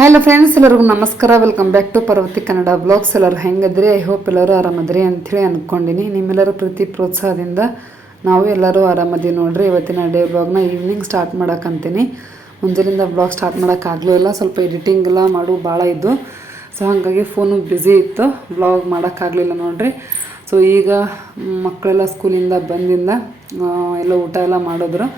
Hello friends ಎಲ್ಲರಿಗೂ ನಮಸ್ಕಾರ. Welcome back to Parvathi Kannada vlogs ಎಲ್ಲರೂ ಹೆಂಗದ್ರಿ? ಐ ಹೋಪ್ ಎಲ್ಲರೂ ಆರಾಮದ್ರಿ ಅಂಥೇಳಿ ಅಂದ್ಕೊಂಡಿನಿ ನಿಮ್ಮೆಲ್ಲರ ಪ್ರೀತಿ, ಪ್ರೋತ್ಸಾಹದಿಂದ ನಾವು ಎಲ್ಲರೂ ಆರಾಮದಿ ನೋಡ್ರಿ. ಇವತ್ತಿನ ಡೇ ಬ್ಲಾಗ್ನ ಈವ್ನಿಂಗ್ ಸ್ಟಾರ್ಟ್ ಮಾಡೋಕ್ಕಂತೀನಿ ಮುಂಜಾನಿಂದ ಬ್ಲಾಗ್ ಸ್ಟಾರ್ಟ್ ಮಾಡೋಕ್ಕಾಗಲಿಲ್ಲ ಸ್ವಲ್ಪ ಎಡಿಟಿಂಗ್ ಎಲ್ಲ ಮಾಡು ಭಾಳ ಇದ್ದು ಸೊ ಹಾಗಾಗಿ ಫೋನು ಬ್ಯುಸಿ ಇತ್ತು. ಬ್ಲಾಗ್ ಮಾಡೋಕ್ಕಾಗಲಿಲ್ಲ ನೋಡ್ರಿ. ಸೊ ಈಗ ಮಕ್ಕಳೆಲ್ಲ ಸ್ಕೂಲಿಂದ ಬಂದಿಂದ ಎಲ್ಲ ಊಟ ಎಲ್ಲ ಮಾಡಿದ್ರು.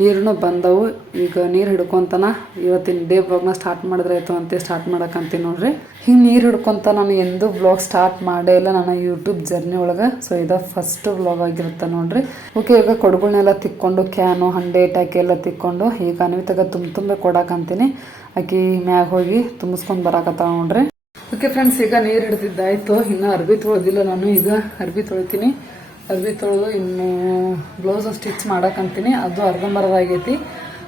ನೀರನ್ನು ಬಂದವು. ಈಗ ನೀರು ಹಿಡ್ಕೊಂತನ ಇವತ್ತಿನ ಡೇ ಬ್ಲಾಗ್ನ ಸ್ಟಾರ್ಟ್ ಮಾಡಿದ್ರೆ ಆಯಿತು ಅಂತ ಸ್ಟಾರ್ಟ್ ಮಾಡಕಂತೀನಿ ನೋಡ್ರಿ. ಹಿಂಗೆ ನೀರು ಹಿಡ್ಕೊಂತ ನಾನು ಎಂದೂ ಬ್ಲಾಗ್ ಸ್ಟಾರ್ಟ್ ಮಾಡೇ ಇಲ್ಲ. ನನ್ನ ಯೂಟ್ಯೂಬ್ ಜರ್ನಿ ಒಳಗೆ. ಸೊ ಇದು ಫಸ್ಟ್ ಬ್ಲಾಗ್ ಆಗಿರುತ್ತೆ ನೋಡ್ರಿ. ಓಕೆ ಈಗ ಕೊಡಗಳನ್ನೆಲ್ಲ ತಿಕ್ಕೊಂಡು ಕ್ಯಾನು ಹಂಡೆ ಟಾಕಿ ಎಲ್ಲ ತಿಕ್ಕೊಂಡು, ಈಗ ಅನ್ವಿತಾಗ ತುಂಬ ತುಂಬ ಕೊಡಾಕಂತೀನಿ ಆಕಿ ಮ್ಯಾಗ ಹೋಗಿ ತುಂಬಿಸ್ಕೊಂಡು ಬರಾಕತ್ತಾವ ನೋಡ್ರಿ. ಓಕೆ ಫ್ರೆಂಡ್ಸ್ ಈಗ ನೀರು ಹಿಡ್ದಿದ್ದಾಯ್ತು. ಇನ್ನೂ ಅರ್ಬಿ ತೊಳೆದಿಲ್ಲ ನಾನು. ಈಗ ಅರ್ಬಿ ತೊಳಿತೀನಿ. ಅರ್ಬಿ ತೊಳೆದು ಇನ್ನು ಬ್ಲೌಸ್ ಸ್ಟಿಚ್ ಮಾಡಕ್ಕಂತೀನಿ. ಅದು ಅರ್ಧಂಬರ್ಧ ಆಗೈತಿ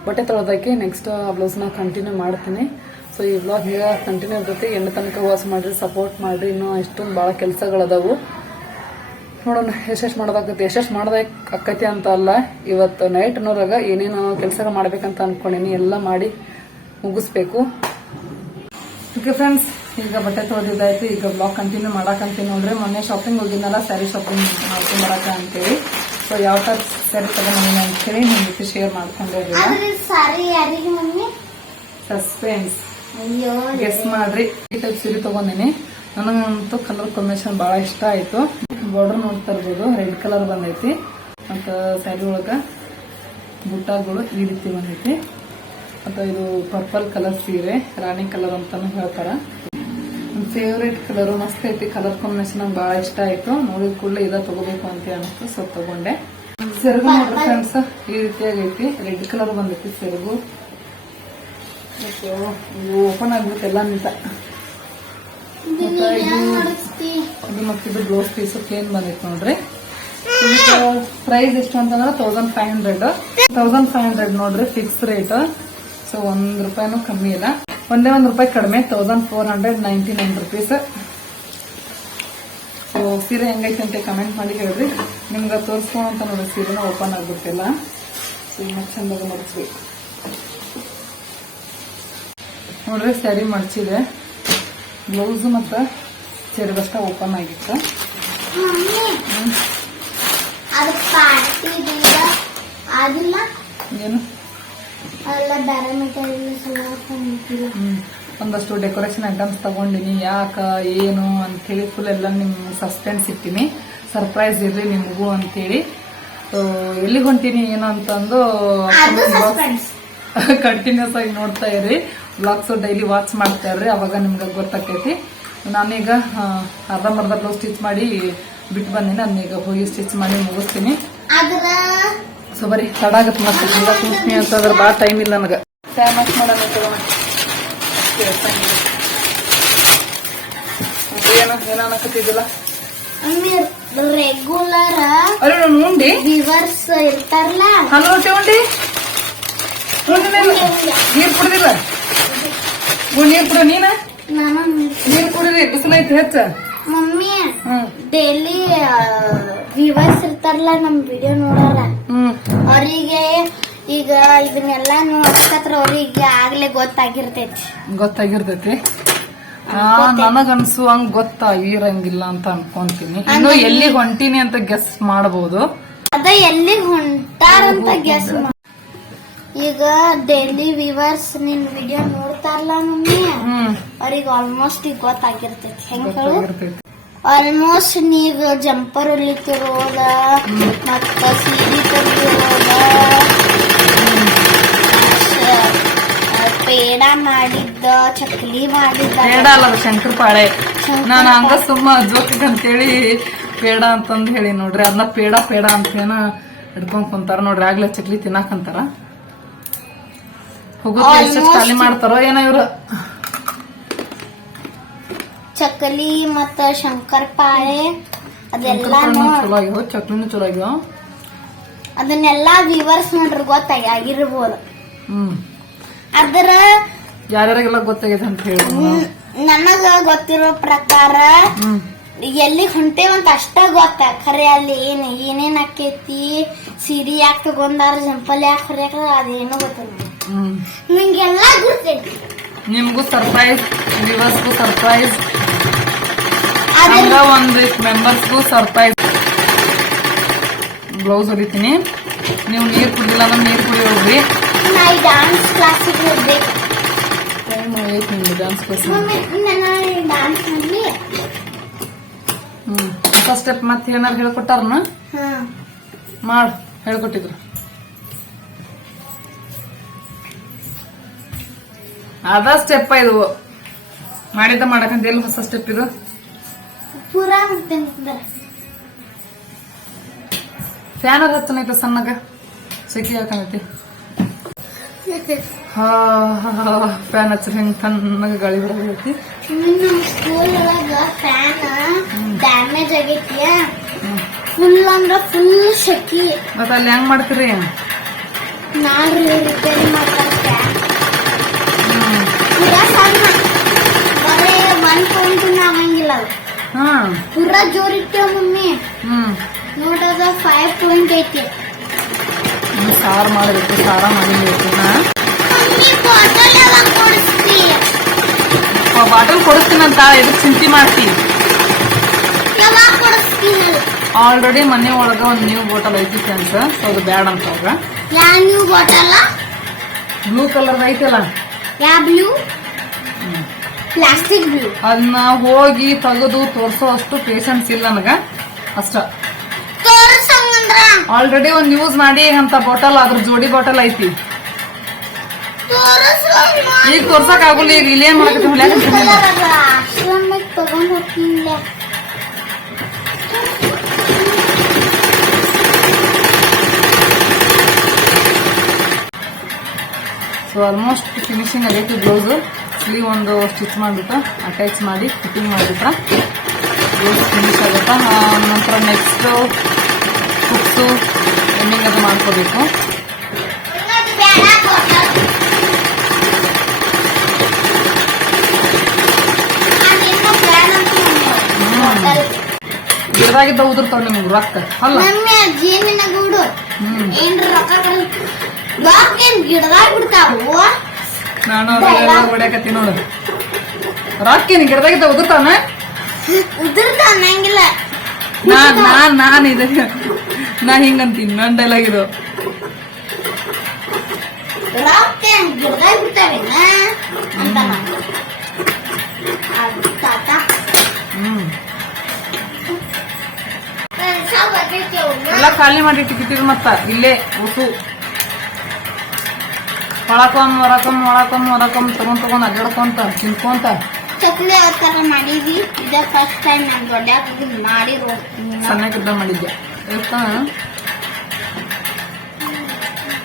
ಬಟ್ಟೆ ತೊಳೆದಕ್ಕೆ ನೆಕ್ಸ್ಟ್ ಆ ಬ್ಲೌಸ್ನ ಕಂಟಿನ್ಯೂ ಮಾಡ್ತೀನಿ. ಸೊ ಈ ಬ್ಲಾಗ್ ಈಗ ಕಂಟಿನ್ಯೂ ಇರ್ತೈತಿ. ಎಣ್ಣೆ ತನಕ ವಾಸ್ ಮಾಡಿರಿ ಸಪೋರ್ಟ್ ಮಾಡಿರಿ. ಇನ್ನು ಎಷ್ಟೊಂದು ಭಾಳ ಕೆಲಸಗಳದಾವು. ನೋಡೋಣ, ಎಷ್ಟೆಷ್ಟು ಮಾಡೋದಾಗತ್ತೆ ಯಶಸ್ ಮಾಡೋದಕ್ಕೆ ಆಕೈತಿ ಅಂತ ಅಲ್ಲ. ಇವತ್ತು ನೈಟ್ ಅನ್ನೋರಾಗ ಏನೇನು ಕೆಲಸ ಮಾಡ್ಬೇಕಂತ ಅನ್ಕೊಂಡೀನಿ. ಎಲ್ಲ ಮಾಡಿ ಮುಗಿಸ್ಬೇಕು. ಓಕೆ ಫ್ರೆಂಡ್ಸ್ ಈಗ ಬಟ್ಟೆ ತೊಳೆದಿದ್ದಾಯ್ತು ಈಗ ಬ್ಲಾಗ್ ಕಂಟಿನ್ಯೂ ಮಾಡಕಂತೀನಿ ನೋಡ್ರಿ. ಮೊನ್ನೆ ಶಾಪಿಂಗ್ ಹೋಗಿದ್ನಲ್ಲ ಸ್ಯಾರಿ ಶಾಪಿಂಗ್ ಮಾಡ್ಕೊಂಡು ಅಂತ ಅಂತೇಳಿ ಸೊ ಯಾವ ತರ ಸ್ಯಾರಿ ತಗೊಂಡಿನ ಅಂತೇಳಿ ನಿಮ್ ಜೊತೆ ಶೇರ್ ಮಾಡ್ಕೊಂಡಿರಲಿಲ್ಲ ಸಸ್ಪೆನ್ಸ್ ಅಯ್ಯೋ ಗೆಸ್ ಮಾಡ್ರಿ. ಈ ಟೈಪ್ ಸೀರೆ ತಗೊಂಡಿನಿ. ನನಗಂತೂ ಕಲರ್ ಕಾಂಬಿನೇಷನ್ ಬಹಳ ಇಷ್ಟ ಆಯ್ತು. ಬಾರ್ಡರ್ ನೋಡ್ತಾ ಇರ್ಬೋದು ರೆಡ್ ಕಲರ್ ಬಂದೈತಿ. ಮತ್ತು ಸ್ಯಾರಿ ಒಳಗ ಬುಟ್ಟಾಗಳು ಈ ರೀತಿ ಬಂದೈತಿ. ಮತ್ತು ಇದು ಪರ್ಪಲ್ ಕಲರ್ ಸೀರೆ ರಾಣಿ ಕಲರ್ ಅಂತಾನು ಹೇಳ್ತಾರ. ಫೇವ್ರೇಟ್ ಕಲರು ಮಸ್ತ್ ಐತಿ. ಕಲರ್ ಕಾಂಬಿನೇಷನ್ ನಂಗೆ ಭಾಳ ಇಷ್ಟ ಆಯ್ತು. ನೋಡಿದ ಕೂಡಲೇ ಇದ ತಗೋಬೇಕು ಅಂತ ಅನಿಸ್ತು. ಸೊ ತಗೊಂಡೆ. ಸೆರಗು ನೋಡ್ರಿ ಫ್ರೆಂಡ್ಸ್ ಈ ರೀತಿಯಾಗೈತಿ ರೆಡ್ ಕಲರ್ ಬಂದೈತಿ ಸೆರಗು. ಓಪನ್ ಆಗ್ಬಿಟ್ಟು ಎಲ್ಲ ನಿಂತ. ಮತ್ತೆ ಇದು ಇದು ಮತ್ತಿದು ಬ್ಲೌಸ್ ಪೀಸ್ ಪ್ಲೇನ್ ಬಂದೈತಿ ನೋಡ್ರಿ? ಪ್ರೈಸ್ ಎಷ್ಟು ಅಂತಂದ್ರೆ thousand five hundred thousand five hundred ನೋಡ್ರಿ ಫಿಕ್ಸ್ ರೇಟ್ ಸೊ ಒಂದ್ ರೂಪಾಯಿನೂ ಕಮ್ಮಿ ಇಲ್ಲ. ಒಂದೇ ಒಂದು ರೂಪಾಯಿ ಕಡಿಮೆ thousand four hundred ninety nine rupees so ಸೀರೆ ಹೆಂಗೈತೆ ಅಂತ ಕಮೆಂಟ್ ಮಾಡಿ ಹೇಳ್ರಿ. ನಿಮ್ಗೆ ತೋರಿಸ್ಕೊ ಅಂತ ನೋಡಿ ಸೀರೆನ ಓಪನ್ ಆಗ್ಬಿಟ್ಟಿಲ್ಲ ಸೊ ಇನ್ನ ಚಂದಾಗ ಮಡಿಸ್ಬೇಕು ನೋಡ್ರಿ ಸ್ಯಾರಿ ಮಡಚಿದೆ. ಬ್ಲೌಸ್ ಮತ್ತು ಸೆರಗಷ್ಟ ಓಪನ್ ಆಗಿತ್ತು. ಏನು ಅಲ್ಲ ಬೇರೆ ಮೆಟೀರಿಯಲ್ ಸ್ವಲ್ಪ ನಿಂತಿಲ್ಲ ಹ್ಮ್. ಒಂದಷ್ಟು ಡೆಕೋರೇಷನ್ ಐಟಮ್ಸ್ ತಗೊಂಡಿನಿ ಯಾಕ ಏನು ಅಂತೇಳಿ ಫುಲ್ ಎಲ್ಲ ನಿಮ್ ಸಸ್ಪೆನ್ಸ್ ಇಟ್ಟಿನಿ. ಸರ್ಪ್ರೈಸ್ ಇರ್ರಿ ನಿಮಗೂ ಅಂತೇಳಿ. ಸೊ ಎಲ್ಲಿಗೆ ಹೊಂಟೀನಿ ಏನು ಅಂತಂದು ಕಂಟಿನ್ಯೂಸ್ ಆಗಿ ನೋಡ್ತಾ ಇರ್ರಿ. ಬ್ಲಾಗ್ಸ್ ಡೈಲಿ ವಾಚ್ ಮಾಡ್ತಾ ಇರ್ರಿ ಅವಾಗ ನಿಮ್ಗೆ ಗೊತ್ತಾಕೈತಿ ನಾನೀಗ ಅರ್ಧಂಬರ್ಧ ಬ್ಲೌಸ್ ಸ್ಟಿಚ್ ಮಾಡಿ ಬಿಟ್ಟು ಬಂದಿನಿ ಅದನ್ನೀಗ ಹೋಗಿ ಸ್ಟಿಚ್ ಮಾಡಿ ಮುಗಿಸ್ತೀನಿ. ಸೊ ಬರೀ ತಡ ಆಗತ್ತೆ ಮತ್ತೆ ಹಿಂಗ ಕೂಸ್ತೀನಿ ಅಂತಂದ್ರೆ ಭಾಳ ಟೈಮ್ ಇಲ್ಲ ನನಗೆ. ಟೈಮ್ ಅಷ್ಟು ಮಾಡೋಣ ತಗೋಣ ಏನು ಏನೋ ಅನ್ನಕತ್ತಿದ್ದಿಲ್ಲ ರೆಗ್ಯುಲರ್ ಅರೆ ನಾನು ಉಂಡಿ? ವಿವರ್ಸ್ ಇರ್ತಾರಲ್ಲ? ಹಲೋ ಉಂಡಿ ನೀರು ಕುಡ್ದಿಲ್ಲ? ನೀರು ಕುಡ ನೀನ? ನಾನು ನೀರು ಕುಡಿದ್ರಿ ಬಿಸಿಲೈತಿ ಹೆಚ್ಚ? ಮಮ್ಮಿ ಡೈಲಿ ವಿವರ್ಸ್ ಇರ್ತಾರಲ್ಲ ನಮ್ ವಿಡಿಯೋ ನೋಡಲ್ಲ ಹ್ಮ್. ಅವರಿಗೆ ಈಗ ಇದನ್ನೆಲ್ಲ ನೋಡಕತ್ರ ಅವ್ರಿಗೆ ಆಗ್ಲೇ ಗೊತ್ತಾಗಿರ್ತೈತಿ. ಗೊತ್ತಾಗಿರ್ತೈತಿ. ನನಗನ್ಸು ಹಂಗ್ ಗೊತ್ತಾಗಿರಂಗಿಲ್ಲ ಅಂತ ಅನ್ಕೊಂತೀನಿ. ಇನ್ನು ಎಲ್ಲಿ ಹೊಂಟೀನಿ ಅಂತ ಗೆಸ್ ಮಾಡಬಹುದು ಅದ ಎಲ್ಲಿಗ್ ಹೊಂಟಾರಂತ ಗೆಸ್ ಈಗ ಡೈಲಿ ವಿವರ್ಸ್ ನಿನ್ ವಿಡಿಯೋ ನೋಡ್ತಾರಲ್ಲ ಮಮ್ಮಿ. ಅವ್ರಿಗೆ ಆಲ್ಮೋಸ್ಟ್ ಈಗ ಗೊತ್ತಾಗಿರ್ತೈತಿ. ಹೆಂಗ್ ಗೊತ್ತಾಗಿರ್ತೈತಿ. ಆಲ್ಮೋಸ್ಟ್ ನೀಗ ಜಂಪರ್ ಹೊಲಿತಿರೋದ ಮತ್ತ ಸೀರೆ ತೆಗಿರೋದ ಪೇಡ ಮಾಡಿದ್ದ ಚಕ್ಲಿ ಮಾಡಿದ್ದ. ಪೇಡ ಅಲ್ಲ ಅದು ಶಂಕರ ಪಾಳೆ. ನಾನು ಹಂಗ ಸುಮ್ಮ ಜೋಕಿಗೆ ಅಂತೇಳಿ ಪೇಡ ಅಂತಂದು ಹೇಳಿ ನೋಡ್ರಿ. ಅದನ್ನ ಪೇಡ ಪೇಡ ಅಂತೇನ ಹಿಡ್ಕೊಂಡ್ ಕುಂತಾರ ನೋಡ್ರಿ. ಆಗ್ಲೇ ಚಕ್ಲಿ ತಿನ್ನಾಕಂತಾರ. ಹೋಗೋದು ಎಷ್ಟು ಖಾಲಿ ಮಾಡ್ತಾರೋ ಏನೋ ಇವ್ರು. ಚಕಲಿ ಮತ್ತ ಶಂಕರ್ ಪಾಳೆ ಅದೆಲ್ಲ ಶಂಕರಪಾಳೆನೂ ಚಲೋ ಆಗ್ಯಾವ ಚಕ್ಲಿನೂ ಚಲೋ ಆಗ್ಯಾವ. ಅದನ್ನೆಲ್ಲಾ ವಿವರ್ಸ್ ನೋಡ್ರಿ ಗೊತ್ತಾಗಿರ್ಬೋದು ಹ್ಮ್. ಅದರ ಯಾರ್ಯಾರಿಗೆಲ್ಲ ಗೊತ್ತಾಗೈತೆ ಅಂತ ಹೇಳಿ ನನಗ ಗೊತ್ತಿರೋ ಪ್ರಕಾರ ಎಲ್ಲಿಗೆ ಎಲ್ಲಿ ಹೊಂಟೇವಂತ ಅಷ್ಟ ಗೊತ್ತ. ಖರೆ ಅಲ್ಲಿ ಏನ್ ಏನೇನ್ ಆಕೇತಿ ಸೀರೆ ಯಾಕೆ ತಗೊಂಡಾರ ಜಂಪಲ್ ಯಾಕೆ ಹೊರ್ಯಾಕ ಅದೇನೋ ಗೊತ್ತಿಲ್ಲ ಹ್ಮ್. ಗೊತ್ತೈತಿ. ನಿಮ್ಗೂ ಸರ್ಪ್ರೈಸ್ ವಿವರ್ಸ್ಗೂ ಸರ್ಪ್ರೈಸ್ ಹಂಗ ಒಂದಿಷ್ಟು ಮೆಂಬರ್ಸ್ಗೂ ಸರ್ಪ್ರೈಸ್. ಬ್ಲೌಸ್ ಹೊಡಿತೀನಿ. ನೀವು ನೀರು ಕುಡಿಲ್ಲ ಅಂದ್ರೆ ನೀರು ಕುಡಿ ಹೋಗಿ ಡ್ಯಾನ್ಸ್ ಕ್ಲಾಸಿಗೆ ಹೋಗ್ಬೇಕು ಟೈಮ್ ಆಗೈತೆ ನಿಮ್ದು ಡಾನ್ಸ್ ಕ್ಲಾಸ್ ಹ್ಞೂ ಹೊಸ ಸ್ಟೆಪ್ ಮತ್ತೆ ಏನಾರು ಹೇಳ್ಕೊಟ್ಟಾರನ? ಮಾಡು ಹೇಳ್ಕೊಟ್ಟಿದ್ರು. ಅದ ಸ್ಟೆಪ್ ಇದು. ಮಾಡಿದ್ದ ಮಾಡಕಂತ ಎಲ್ಲಿ ಹೊಸ ಸ್ಟೆಪ್ ಇದು? ಪೂರಾ ಮಾಡ್ತೇನೆ ಅಂದ್ರೆ ಫ್ಯಾನ್ ಹಚ್ಚನೈತೆ ಸಣ್ಣಗ? ಸೆಕೆ ಹಾಕೈತಿ ಹಾ ಫ್ಯಾನ್ ಹಚ್ಚರ ಹಿಂಗ್ ತಣ್ಣಗ ಗಾಳಿ ಬರತೈತಿ ನಮ್ಮ ಸ್ಕೂಲ್ ಒಳಗ ಫ್ಯಾನ್ ಡ್ಯಾಮೇಜ್ ಆಗೈತಿ. ಫುಲ್ ಅಂದ್ರ ಫುಲ್ ಶೆಕಿ ಮತ್ತೆ ಅಲ್ಲಿ ಹೆಂಗ್ ಮಾಡ್ತೀರಿ? ನಾಲ್ಕು ರಿಪೇರಿ ಮಾಡ್ತಾರೆ. ಪೂರಾ ಸಣ್ಣ ಬರೇ ಒನ್ ಪಾಯಿಂಟ್ ಆಗಂಗಿಲ್ಲ ಅದು. ಪೂರಾ ಜೋರ್ ಇಟ್ಟೇವ್ ಮಮ್ಮಿ. ಹ್ಮ್. ನೋಡೋದ ಫೈವ್ ಪಾಯಿಂಟ್ ಐತಿ. ಇನ್ನು ಸಾರು ಮಾಡಬೇಕು ಸಾರ ಮಾಡಿಬೇಕು ನಾ ಮಮ್ಮಿ ಬಾಟಲ್ ಯಾವಾಗ ಕೊಡಿಸ್ತಿ. ಬಾಟಲ್ ಕೊಡಿಸ್ತೀನಂತ ಎದಕ್ ಚಿಂತೆ ಮಾಡ್ತಿ? ಯಾವಾಗ ಕೊಡಿಸ್ತೀನಿ ಆಲ್ರೆಡಿ ಮನೆ ಒಳಗ ಒಂದ್ ನ್ಯೂ ಬಾಟಲ್ ಐತಿ ಫ್ರೆಂಡ್ಸ್ ಸೊ ಅದು ಬ್ಯಾಡ್ ಅಂತ ಅವ್ರ ಯಾ ನೀವು ಬಾಟಲ್ ಬ್ಲೂ ಕಲರ್ ಐತಲ್ಲ? ಯಾ ಬ್ಲೂ ಪ್ಲಾಸ್ಟಿಕ್ ಬ್ಲೂ ಅದನ್ನ ಹೋಗಿ ತೆಗೆದು ತೋರ್ಸೋ ಅಷ್ಟು ಪೇಷನ್ಸ್ ಇಲ್ಲ ನನಗ. ಅಷ್ಟ. ಆಲ್ರೆಡಿ ಒಂದ್ ಯೂಸ್ ಮಾಡಿ ಅಂತ ಬಾಟಲ್ ಅದ್ರ ಜೋಡಿ ಬಾಟಲ್ ಐತಿ. ಈಗ ತೋರ್ಸಕ್ ಆಗುಲ್ಲ ಈಗ ಇಲ್ಲೇ ಹೋಗ್ತೀನಿ. ಸೊ ಆಲ್ಮೋಸ್ಟ್ ಫಿನಿಶಿಂಗ್ ಆಗೈತಿ ಬ್ಲೌಸ್ ಸ್ಲೀವ್ ಒಂದು ಸ್ಟಿಚ್ ಮಾಡಿಬಿಟ್ಟು ಅಟ್ಯಾಚ್ ಮಾಡಿ ಫಿಟ್ಟಿಂಗ್ ಮಾಡಿಬಿಟ್ಟು ಬ್ಲೌಸ್ ಫಿನಿಶ್ ಆಗುತ್ತೆ? ಆ, ನಂತರ ನೆಕ್ಸ್ಟು ಕುಕ್ಸು ಎಮ್ಮಿಂಗ್ ಅದು ಮಾಡ್ಕೋಬೇಕು. ಗಿಡದಾಗಿದ್ದ ಉದುರ್ತಾವ ನಿಮ್ಗೆ ರೊಕ್ಕ ಅಲ್ಲ? ಏನ್ ಗಿಡದಾಗ ಬಿಡ್ತಾವು? ನಾನು ಅದೆಲ್ಲ ಹೊಡ್ಯಾಕತ್ತಿ ನೋಡು. ರೊಕ್ಕ ಏನು ಗಿಡದಾಗಿದ್ದ ಉದುರ್ತಾನ? ಉದುರ್ತ ಅನ್ನಂಗಿಲ್ಲ ನಾ ನಾನ್ ನಾನ್ ಇದೆ. ನಾ ಹಿಂಗಂತೀನಿ ಡೈಲಾಗ್ ಇದು. ಎಲ್ಲ ಖಾಲಿ ಮಾಡಿ ಇಟ್ಟಿರ್ತೀರಿ ಮತ್ತ ಇಲ್ಲೇ ಊಟು ಒಳಕೊಮ್ ಹೊರಕೊಂಡು ಒಳಕೊಂಡು ಹೊರಕೊಂಡು ತಗೊಂಡ್ ತಗೊಂಡ್ ಅಡ್ಡಾಡ್ಕೊಂತ ತಿನ್ಕೊಂತ. ಚಕ್ಲಿ ಯಾವ ಥರ ಮಾಡಿದ್ವಿ. ಇದ ಫಸ್ಟ್ ಟೈಮ್ ನಮ್ ದೊಡ್ಡ ಸಣ್ಣ ಸಣ್ಣಕ್ಕಿದ್ದ ಮಾಡಿದ್ದೆ ಇವತ್ತ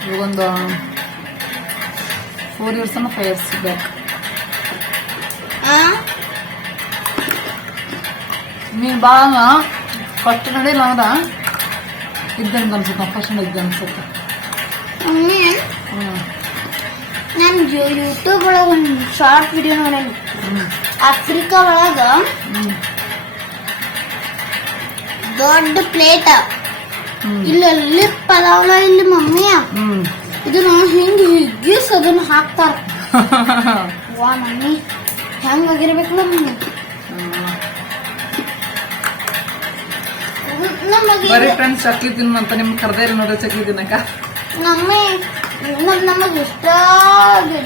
ಇವಾಗೊಂದು ಫೋರ್ ಇಯರ್ಸ್ ಅನ್ನ ಫೈವ್ ಇಯರ್ಸ್ ಬ್ಯಾಕ್ ನೀನ್ ಬಾಳ ಫಸ್ಟ್ ನಡೀಲ ಅಂದ್ರ ಇದ್ದಂಗ ಅನ್ಸುತ್ತೆ ಫಸ್ಟ್ ಇದ್ದಂಗೆ ಅನ್ಸುತ್ತೆ. ನಾನ್ ಯೂಟ್ಯೂಬ್ ಒಳಗೆ ಒಂದು ಶಾರ್ಟ್ ವಿಡಿಯೋ ನೋಡೇನಿ. ಆಫ್ರಿಕಾ ಒಳಗ ದೊಡ್ಡ ಪ್ಲೇಟ್ ಇಲ್ಲೆಲ್ಲಿ ಅದಾವಲ್ಲ ಇಲ್ಲಿ ಮಮ್ಮಿ. ಇದು ಇದನ್ನ ಹಿಂಗ್ ಹಿಗ್ಗಿಸ್ ಅದನ್ನ ಹಾಕ್ತಾರ. ವಾ ಮಮ್ಮಿ ಹೆಂಗ್ ಆಗಿರ್ಬೇಕಲ್ಲ ಮಮ್ಮಿ. ಬರೀ ಫ್ರೆಂಡ್ಸ್ ಚಕ್ಲಿ ತಿನ್ನಂತ ನಿಮ್ಗೆ ಕರ್ದೇ ಇಲ್ಲ ನೋಡ್ರಿ ಚಕ್ಲಿ ತಿನ್ನಕ. ನಮ್ಮಿ ನಮ್ ನಮಗೆ ಇಷ್ಟ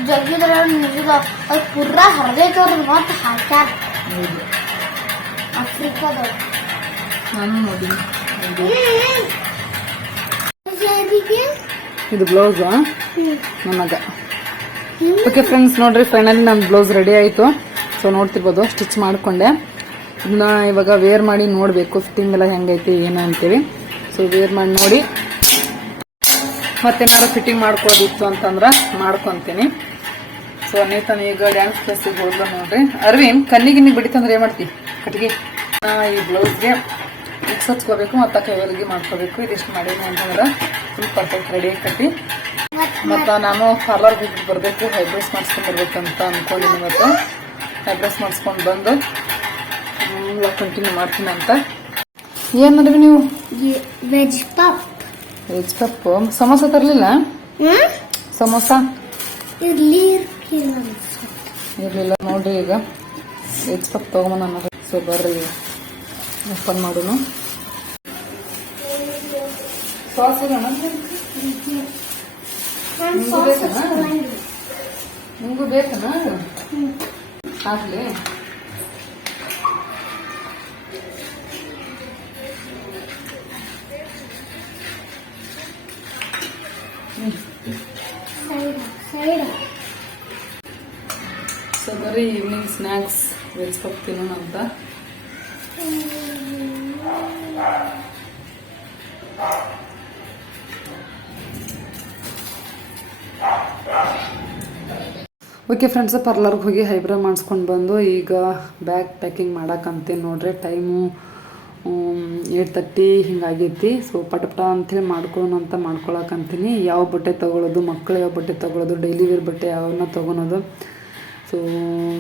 ಜಗ್ಗಿದ್ರೆ ನಿಜದ ಅದು ಪುರಾ ಹರಿದೈತವ್ರ ಮತ್ತೆ ಹಾಕ್ಯಾರ. ಆಫ್ರಿಕಾದವ್ರು. ನಾನು ನೋಡಿನಿ ಇದು ಬ್ಲೌಸ್? ನನಗ ಓಕೆ ಫ್ರೆಂಡ್ಸ್ ನೋಡ್ರಿ ಫೈನಲಿ ನನ್ನ ಬ್ಲೌಸ್ ರೆಡಿ ಆಯಿತು. ಸೊ ನೋಡ್ತಿರ್ಬೋದು ಸ್ಟಿಚ್ ಮಾಡ್ಕೊಂಡೆ. ಇದನ್ನ ಇವಾಗ ವೇರ್ ಮಾಡಿ ನೋಡಬೇಕು. ಫಿಟ್ಟಿಂಗ್ ಎಲ್ಲ ಹೆಂಗೈತಿ ಏನು ಅಂತೇಳಿ. ಸೊ ವೇರ್ ಮಾಡಿ ನೋಡಿ. ಮತ್ತೇನಾದ್ರು ಫಿಟ್ಟಿಂಗ್ ಮಾಡ್ಕೊಳ್ಳೋದಿತ್ತು ಅಂತಂದ್ರೆ ಮಾಡ್ಕೊತೀನಿ. ಸೊ ನೀತಾನು, ಈಗ ಡ್ಯಾನ್ಸ್ ಕ್ಲಾಸಿಗೆ ಹೋಗ್ಲ ನೋಡ್ರಿ. ಅರವಿಂದ್ ಕಣ್ಣಿಗಿನ್ನಿಗೆ ಬಿಡಿತಂದ್ರೆ ಏನು ಮಾಡ್ತೀವಿ ಕಟ್ಟಿಗೆ. ಈ ಬ್ಲೌಸ್ಗೆ ಮಿಕ್ಸ್ ಹಚ್ಕೋಬೇಕು ಮತ್ತು ಕೈವರಿಗೆ ಮಾಡ್ಕೋಬೇಕು. ಇದಿಷ್ಟು ಮಾಡೀನಿ ಅಂತಂದ್ರೆ ಫುಲ್ ಪರ್ಫೆಕ್ಟ್ ರೆಡಿ ಕಟ್ಟಿ ಮತ್ತು ನಾನು ಪಾರ್ಲರ್ ಹೋಗಿ ಬರಬೇಕು ಹೈಬ್ರೋಸ್ ಮಾಡಿಸ್ಕೊಂಡು ಅಂತ ಅನ್ಕೊಂಡಿನಿ ಇವತ್ತು ಹೈಬ್ರೋಸ್ ಮಾಡಿಸ್ಕೊಂಡು ಬಂದು ಕಂಟಿನ್ಯೂ ಮಾಡ್ತೀನಿ ಅಂತ. ಏನಂದ್ರಿ ನೀವು? Veg puff. Veg puff samosa ತರಲಿಲ್ಲ? ಸಮೋಸ ಇರ್ಲಿಲ್ಲ ನೋಡ್ರಿ ಈಗ. ವೆಜ್ ಪಪ್ ತಗೊಂಬ ಸೊ ಬರ್ರಿ. ಓಪನ್ ಮಾಡು ಸಾಸ್ ಬೇಕನಾ ಹಾಕ್ಲಿ ಸೊ ಬರೀ ಈವ್ನಿಂಗ್ ಸ್ನ್ಯಾಕ್ಸ್ ವೆಜ್ ಪಪ್ ತಿನ್ನೋಣ ಅಂತ. ಓಕೆ ಫ್ರೆಂಡ್ಸ್ ಪಾರ್ಲರ್ಗೆ ಹೋಗಿ ಹೈಬ್ರಾ ಮಾಡಿಸ್ಕೊಂಡು ಬಂದು ಈಗ ಬ್ಯಾಗ್ ಪ್ಯಾಕಿಂಗ್ ಮಾಡಕ್ಕಂತೀನಿ ನೋಡ್ರಿ. ಟೈಮು ಏಟ್ ತರ್ಟಿ ಹಿಂಗಾಗೈತಿ. ಸೊ ಪಟ ಪಟ ಅಂಥೇಳಿ ಮಾಡ್ಕೊಳ್ಳೋಣ ಅಂತ ಮಾಡ್ಕೊಳಕಂತೀನಿ ಯಾವ ಬಟ್ಟೆ ತೊಗೊಳೋದು ಮಕ್ಕಳು ಯಾವ ಬಟ್ಟೆ ತೊಗೊಳೋದು ಡೈಲಿ ವೇರ್ ಬಟ್ಟೆ ಯಾವನ್ನ ತೊಗೊಳೋದು. ಸೊ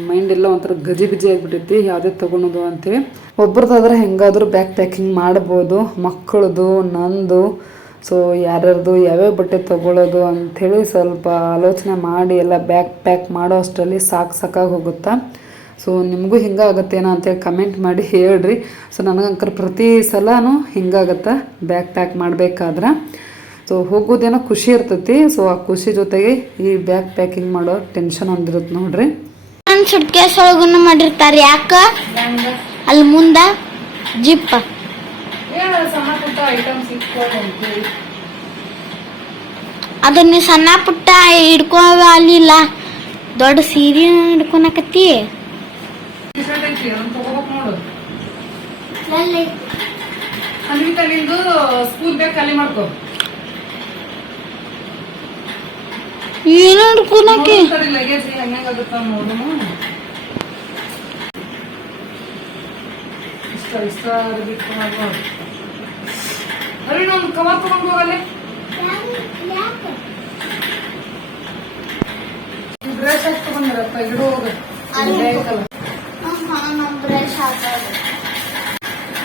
ಮೈಂಡ್ ಎಲ್ಲ ಒಂಥರ ಗಜಿ ಬಿಜಿ ಆಗಿಬಿಟ್ಟೈತಿ ಯಾವುದೇ ತೊಗೊಳೋದು ಅಂತೇಳಿ ಒಬ್ರದ್ದಾದ್ರೆ ಹೆಂಗಾದರೂ ಬ್ಯಾಗ್ ಪ್ಯಾಕಿಂಗ್ ಮಾಡ್ಬೋದು. ಮಕ್ಕಳದು ನಂದು. ಸೊ ಯಾರ್ಯಾರ್ದು, ಯಾವ್ಯಾವ ಬಟ್ಟೆ ತೊಗೊಳೋದು ಅಂಥೇಳಿ ಸ್ವಲ್ಪ ಆಲೋಚನೆ ಮಾಡಿ ಎಲ್ಲ ಬ್ಯಾಗ್ ಪ್ಯಾಕ್ ಮಾಡೋ ಅಷ್ಟರಲ್ಲಿ ಸಾಕು ಸಾಕಾಗಿ ಹೋಗುತ್ತಾ. ಸೊ ನಿಮಗೂ ಹಿಂಗಾಗತ್ತೇನೋ ಅಂತೇಳಿ ಕಮೆಂಟ್ ಮಾಡಿ ಹೇಳ್ರಿ. ಸೊ ನನಗಂಕರ್ ಪ್ರತಿ ಸಲನೂ ಹಿಂಗಾಗತ್ತೆ. ಬ್ಯಾಗ್ ಪ್ಯಾಕ್ ಮಾಡಬೇಕಾದ್ರೆ. ಸೊ ಹೋಗೋದೇನೋ ಖುಷಿ ಇರ್ತೈತಿ. ಸೊ ಆ ಖುಷಿ ಜೊತೆಗೆ ಈ ಬ್ಯಾಗ್ ಪ್ಯಾಕಿಂಗ್ ಮಾಡೋ ಟೆನ್ಷನ್ ಒಂದಿರುತ್ತೆ ನೋಡ್ರಿ. ಮಾಡಿರ್ತಾರೆ ಸುಟ್ಕೇಸ್ ಒಳಗೂನು ಮಾಡಿರ್ತಾರೆ ಯಾಕ? ಅಲ್ಲಿ ಮುಂದ ಜಿಪ್ಪ. ಅದನ್ನ ಸಣ್ಣ ಪುಟ್ಟ ಹಿಡ್ಕೊ ಅಲ್ಲಿಲ್ಲ ದೊಡ್ಡ ಸೀರೆ ಹಿಡ್ಕೊನಕತ್ತಿ ನೋಡು ಅನ್ವಿತ ನಿಂದು ಸ್ಕೂಲ್ ಬ್ಯಾಗ್ ಖಾಲಿ ಮಾಡ್ಕೋ. ಲಗೇಜ್ ಹೆಂಗಾಗುತ್ತ ನೋಡುನು ಇಷ್ಟ ಇಷ್ಟ ಬಿಟ್ಟು ಮಾಡ್ಬೋದು ಅರೆ ನಾನು ಕವರ್ ತಗೊಂಡು ಹೋಗಲ್ಲೇ ಡ್ರೆಸ್ ಹಾಕಿ ತಗೊಂಡಿರಪ್ಪ? ಇಡು ಹೋಗು.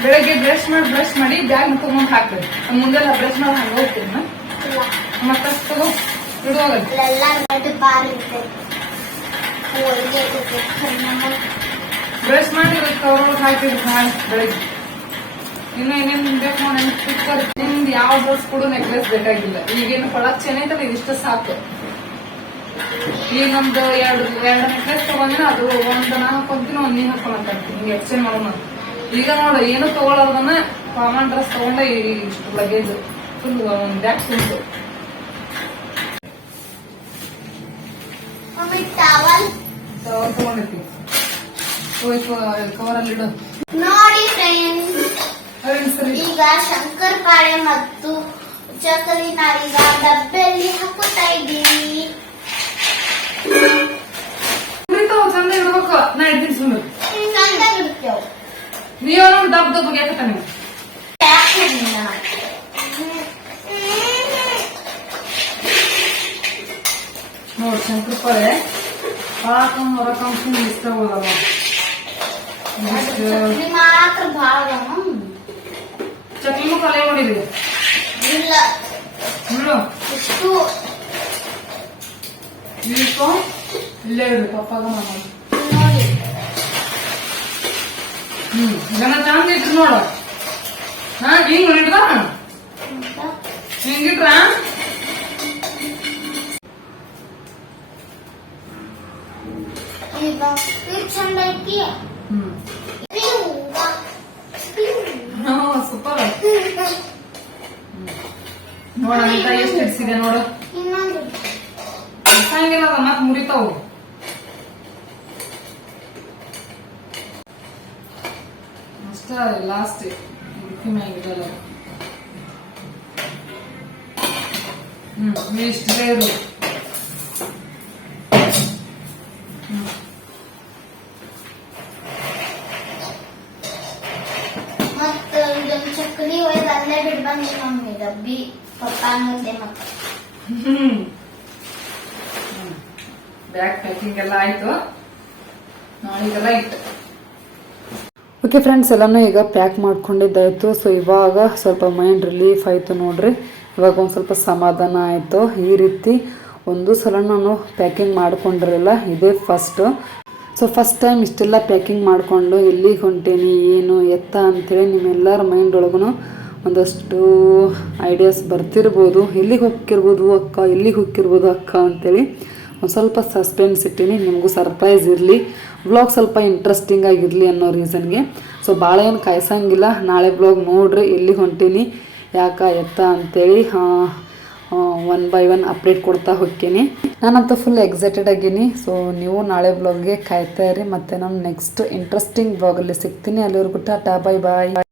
ಬೆಳಗ್ಗೆ ಬ್ರಷ್ ಮಾಡಿ ಬ್ರಷ್ ಮಾಡಿ ಬ್ಯಾಗ್ ತಗೊಂಡ್ ಹಾಕ್ಬೇಕು. ಮುಂದೆಲ್ಲ ಬ್ರಷ್ ಮಾಡಿ ಹಂಗ ಹೋಗ್ತೀನಿ ಮತ್ತೆ ತಗೋ ಬ್ರಷ್ ಮಾಡಿ ಕವರೊಳಗೆ ಹಾಕಿದ್ರು ಬೆಳಗ್ಗೆ. ಇನ್ನು ಏನೇನು ಬೇಕು ನನ್ ಸ್ಟಿಕ್ಕರ್ ನಿಮ್ದು ಯಾವ ಡ್ರೆಸ್ ಕೂಡ ನೆಕ್ಲೆಸ್ ಬೇಕಾಗಿಲ್ಲ. ಈಗೇನು ಕೊಳಕ್ ಚೆನ್ನ ಐತಲ್ಲ ಇದಿಷ್ಟ ಸಾಕು. ಈಗ ನಮ್ದು ಎರಡು ಎರಡು ನೆಕ್ಲೆಸ್ ತಗೊಂಡ್ರೆ ಅದು ಒಂದು ನಾ ಹಾಕೊಂತೀನಿ ಒಂದು ನೀ ಹಾಕೊಂಡ್ ಹಿಂಗೆ ಎಕ್ಸ್ಚೇಂಜ್ ಮಾಡೋಣ ಈಗ ನೋಡು ಏನು ತಗೊಳ್ಳೋದನ್ನ ಕಾಮನ್ ಡ್ರೆಸ್ ತಗೊಂಡೆ ಈ- ಲಗೇಜ್ ಫುಲ್ ಒಂದು ಬ್ಯಾಗ್ ತುಂಬಿತು ಅವ್ರು ತಗೊಂಡಿರ್ತೀವಿ ಕವರಲ್ಲಿ ಇಡು. ನೋಡಿ ಫ್ರೆಂಡ್ಸ್ ಈಗ ಶಂಕರ್ ಪಾಳೆ ಮತ್ತು ಚಕಲಿ ನಾವೀಗ ಡಬ್ಬೆಯಲ್ಲಿ ಹಾಕುತ್ತಾ ಇದ್ದೀವಿ ಚಂದ ಇಡ್ಬೇಕು ನಾ ಇದ್ದೀನಿ ಸುಮ್ಮನೆ ಚಂದಾಗಿರ್ತೇವೆ ನೀವು ನೋಡಿ ದಬ್ಬ ದಬ್ಬ ಯಾಕತ್ತಾನೆ ನೋಡಿ ಶಂಕರಪಾಳೆ ಹಾಕಂ ಹೊರಕಂ ಸುಮ್ಮನೆ ಇಷ್ಟ ಹೋದವ ಚಕ್ಲಿ ಮಾತ್ರ ಭಾಳ ಚಕ್ಲಿನೂ ಕಲೆ ಮಾಡಿದ್ವಿ ಇಲ್ಲ ಹ್ಞೂ ಇಷ್ಟು ಇಳ್ಕೊ ಇಲ್ಲೇ ಇಡು ಪಪ್ಪಾಗ ಮಾಡಿ ಹ್ಮ್ ಜನ ಚಂದ ಇಟ್ರು ನೋಡು. ಹಾ ಹಿಂಗ್ ಹಿಡ್ದ ಹಿಂಗಿಟ್ರ ಸೂಪರ್ ನೋಡ ಎಷ್ಟು ಇಡ್ಸಿದೆ ನೋಡು. ಹಂಗಿಲ್ಲ ಮತ್ ಮುರಿತಾವು. ಅಷ್ಟ ಲಾಸ್ಟ್ ಇದಕ್ಕೆ ಹ್ಮ್ ಇಷ್ಟು ಬೇರು. ಮತ್ತ ಇದೊಂದು ಚಕ್ಲಿ ಒಯ್ದು ಅಲ್ಲೇ ಬಿಡ್ ಬಂದಿ ಮಮ್ಮಿ ಡಬ್ಬಿ ಪಪ್ಪ ಅನ್ನೋದೆ ಮತ್ತೆ. ಹ್ಮ್. ಬ್ಯಾಗ್ ಪ್ಯಾಕಿಂಗ್ ಎಲ್ಲ ಆಯ್ತು. ನಾಳೆಗೆಲ್ಲ ಇಟ್ಟು ಓಕೆ ಫ್ರೆಂಡ್ಸ್ ಎಲ್ಲನೂ ಈಗ ಪ್ಯಾಕ್ ಮಾಡ್ಕೊಂಡಿದ್ದಾಯಿತು. ಸೊ ಇವಾಗ ಸ್ವಲ್ಪ ಮೈಂಡ್ ರಿಲೀಫ್ ಆಯಿತು ನೋಡ್ರಿ. ಇವಾಗ ಒಂದು ಸ್ವಲ್ಪ ಸಮಾಧಾನ ಆಯಿತು. ಈ ರೀತಿ ಒಂದು ಸಲ ನಾನು ಪ್ಯಾಕಿಂಗ್ ಮಾಡ್ಕೊಂಡಿರಲಿಲ್ಲ. ಇದೇ ಫಸ್ಟು ಸೊ ಫಸ್ಟ್ ಟೈಮ್ ಇಷ್ಟೆಲ್ಲ ಪ್ಯಾಕಿಂಗ್ ಮಾಡಿಕೊಂಡು ಎಲ್ಲಿಗೆ ಹೊಂಟೇನಿ, ಏನು, ಎತ್ತ ಅಂತೇಳಿ ನಿಮ್ಮೆಲ್ಲರ ಮೈಂಡ್ ಒಳಗೂ ಒಂದಷ್ಟು ಐಡಿಯಾಸ್ ಬರ್ತಿರ್ಬೋದು. ಎಲ್ಲಿಗೆ ಹೋಗಿರ್ಬೋದು ಅಕ್ಕ, ಎಲ್ಲಿಗೆ ಹೋಗಿರ್ಬೋದು ಅಕ್ಕ ಅಂತೇಳಿ. ಒಂದು ಸ್ವಲ್ಪ ಸಸ್ಪೆನ್ಸ್ ಇಟ್ಟೀನಿ, ನಿಮಗೂ ಸರ್ಪ್ರೈಸ್ ಇರಲಿ. ಬ್ಲಾಗ್ ಸ್ವಲ್ಪ ಇಂಟ್ರೆಸ್ಟಿಂಗ್ ಆಗಿರಲಿ ಅನ್ನೋ ರೀಸನ್ಗೆ ಸೊ ಭಾಳ ಏನು ಕಾಯ್ಸಂಗಿಲ್ಲ. ನಾಳೆ ಬ್ಲಾಗ್ ನೋಡ್ರಿ ಎಲ್ಲಿಗೆ ಹೊಂಟೀನಿ, ಯಾಕ ಎತ್ತ ಅಂತೇಳಿ ಒನ್ ಬೈ ಒನ್ ಅಪ್ಡೇಟ್ ಕೊಡ್ತಾ ಹೋಗ್ತೀನಿ ನಾನಂತೂ ಫುಲ್ ಎಕ್ಸೈಟೆಡ್ ಆಗೀನಿ. ಸೊ ನೀವು ನಾಳೆ ಬ್ಲಾಗ್ಗೆ ಕಾಯ್ತಾ ಇರಿ. ಮತ್ತು ನಾನು ನೆಕ್ಸ್ಟ್ ಇಂಟ್ರೆಸ್ಟಿಂಗ್ ಬ್ಲಾಗಲ್ಲಿ ಸಿಗ್ತೀನಿ. ಅಲ್ಲಿವರೆಗೂ ಟಾಟಾ ಬೈ ಬಾಯ್